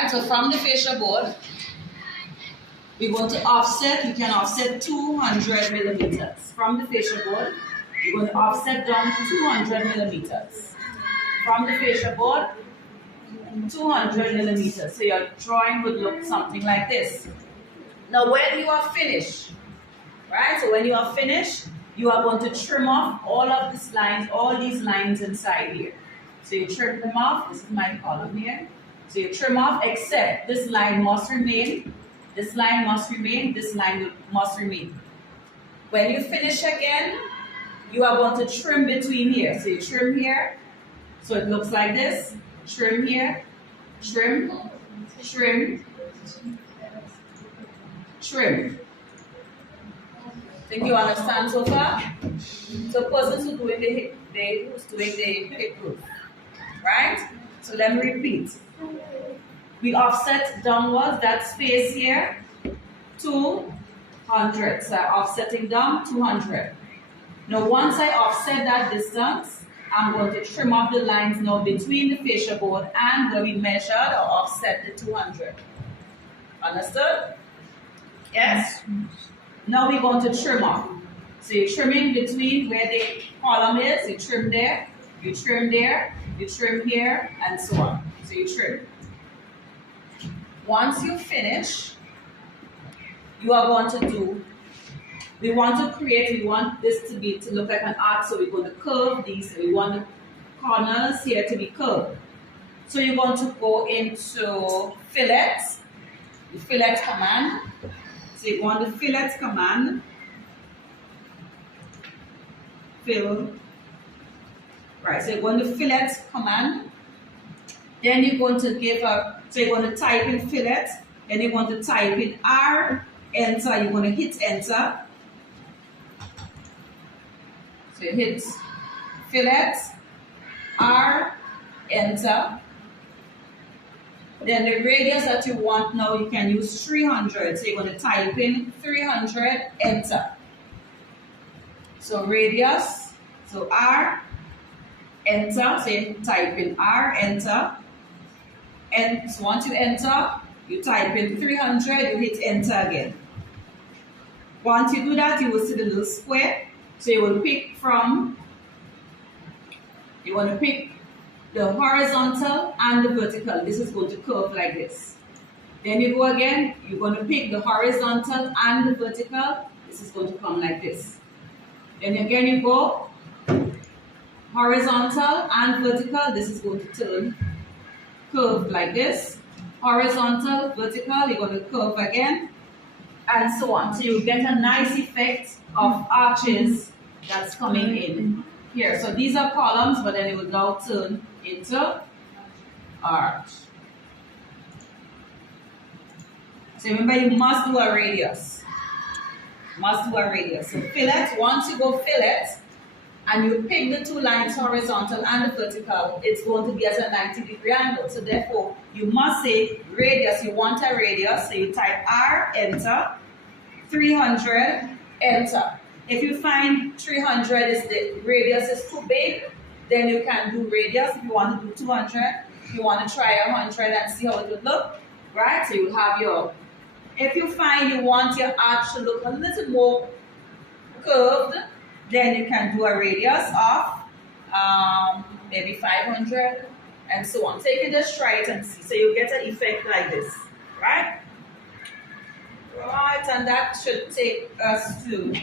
Right, so from the fascia board, we're going to offset. You can offset 200 millimeters. From the fascia board, you're going to offset down 200 millimeters. From the fascia board, 200 millimeters. So your drawing would look something like this. Now when you are finished, right? So when you are finished, you are going to trim off all of these lines, all these lines inside here. So you trim them off. This is my column here. So you trim off, except this line must remain. This line must remain. This line must remain. When you finish again, you are going to trim between here. So you trim here. So it looks like this. Trim here. Trim. Trim. Trim. Think you understand so far? So persons who doing who's doing the hip roof, right? So let me repeat. We offset downwards that space here, 200. So I'm offsetting down 200. Now once I offset that distance, I'm going to trim off the lines now between the fascia board and where we measured or offset the 200. Understood? Yes? Now we're going to trim off. So you're trimming between where the column is, you trim there, you trim there, you trim here, and so on. So you trim. Once you finish, you are going to do, we want this to look like an arc, so we're going to curve these. So we want the corners here to be curved. So you're going to go into fillets, the fillet command. So you want the fillet command, fill, right, so you're going to fillet command, then you're going to give a, so you're going to type in fillet, then you're going to type in R, enter, you're going to hit enter, so you hit fillet, R, enter. Then the radius that you want now, you can use 300. So you're going to type in 300, enter. So radius, so R, enter. So you type in R, enter. And so once you enter, you type in 300, you hit enter again. Once you do that, you will see the little square. So you will pick from, you want to pick the horizontal and the vertical. This is going to curve like this. Then you go again, you're going to pick the horizontal and the vertical. This is going to come like this. Then again you go horizontal and vertical. This is going to turn curved like this. Horizontal, vertical, you're going to curve again, and so on. So you get a nice effect of arches that's coming in here. So these are columns, but then it will now turn into arch. So remember, you must do a radius. Must do a radius. So fillet, once you go fillet, and you pick the two lines, horizontal and the vertical, it's going to be at a 90-degree angle. So therefore, you must say radius. You want a radius, so you type R, enter, 300, enter. If you find 300 is the radius is too big, then you can do radius. If you want to do 200, if you want to try 100 and see how it would look, right? So you have your, if you find you want your arch to look a little more curved, then you can do a radius of maybe 500 and so on. So you can just try it and see. So you get an effect like this, right? Right, and that should take us to